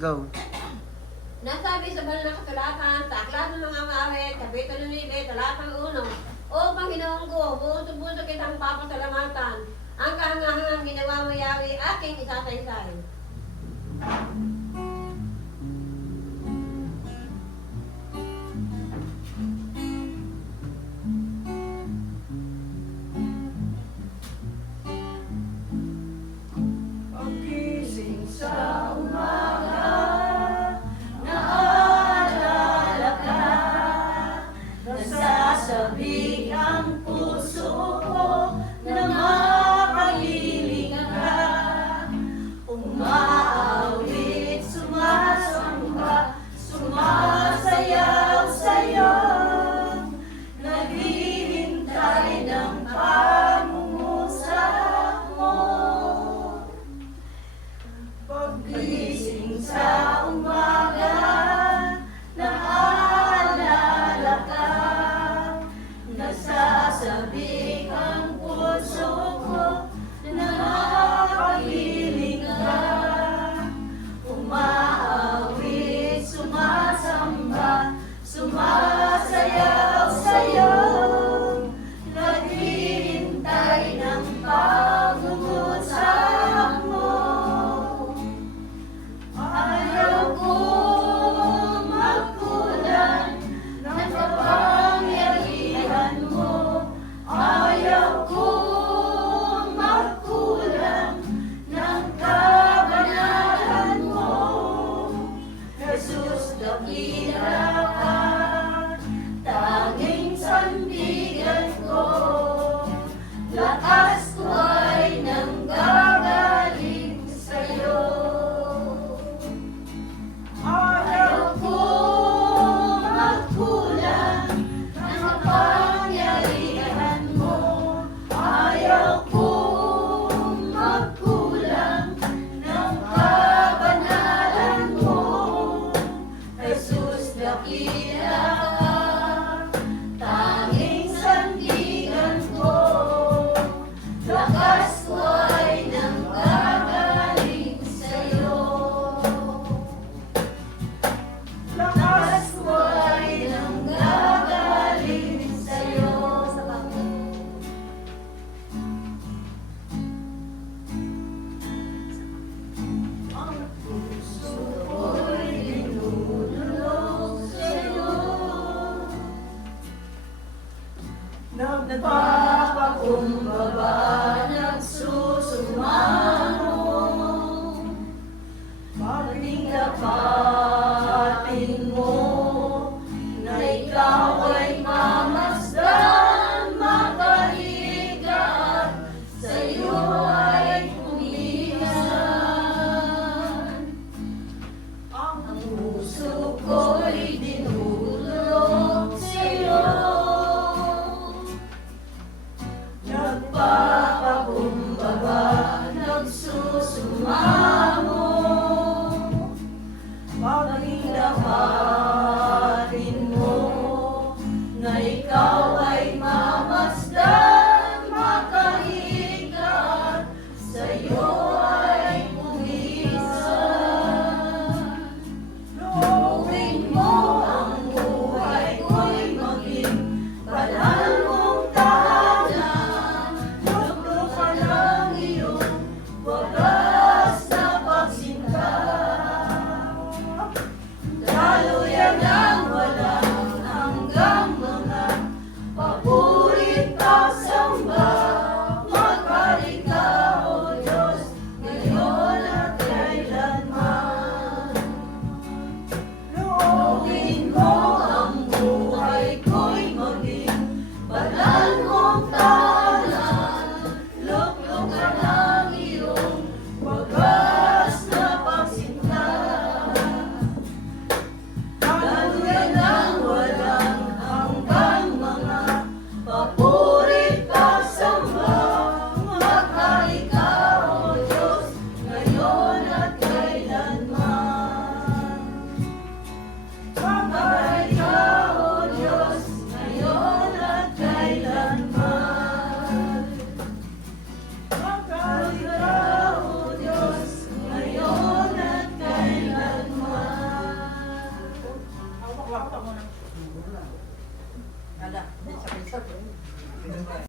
Go. Nasabi sa banal na kasulatan, sa aklat ng mga awit, kapitulo 9, talatang 1, O Panginoon ko, buso-buso kitang papasalamatan. Ang kahangahangang ginawa mo, Yahweh, aking isasaysay. Pagising sa umaga, naalala ka, nasasabik ang puso ko na makahiling ka. Umaawit, sumasamba, sumasayaw sa'yo, naghihintay ng pangungusap mo. Pagising sa umaga, naalala ka, nasasabik ang puso ko na makahiling ka. Umaawit, sumasamba, sumasayaw sa'yo, naghihintay ng pangungusap mo. Ayaw ko magkulang ng kapangyarihan mo. Ayaw ko magkulang ng kabanalan mo. Jesus, dakila ka, tanging sandigan ko. Lakas ko ay nanggagaling sa'yo. Ayaw ko magkulang ng kapangyarihan mo. Ayaw ko magkulang ng kabanalan mo. Jesus, dakila ka, tanging sandigan ko. Lakas ko ay nanggagaling sa'yo. Lakas ko ay nanggagaling sa'yo. Ang puso ko'y linululog sa'yo. Nagpapakumbaba, nagsusumamo. Pagdindapatin mo na ikaw ay mamasdan, makahigat, sa'yo ay pumisan. Ang puso ko'y dinulog sa'yo. Nagpapakumbaba, nagsusumamo. Ada, sabay-sabay.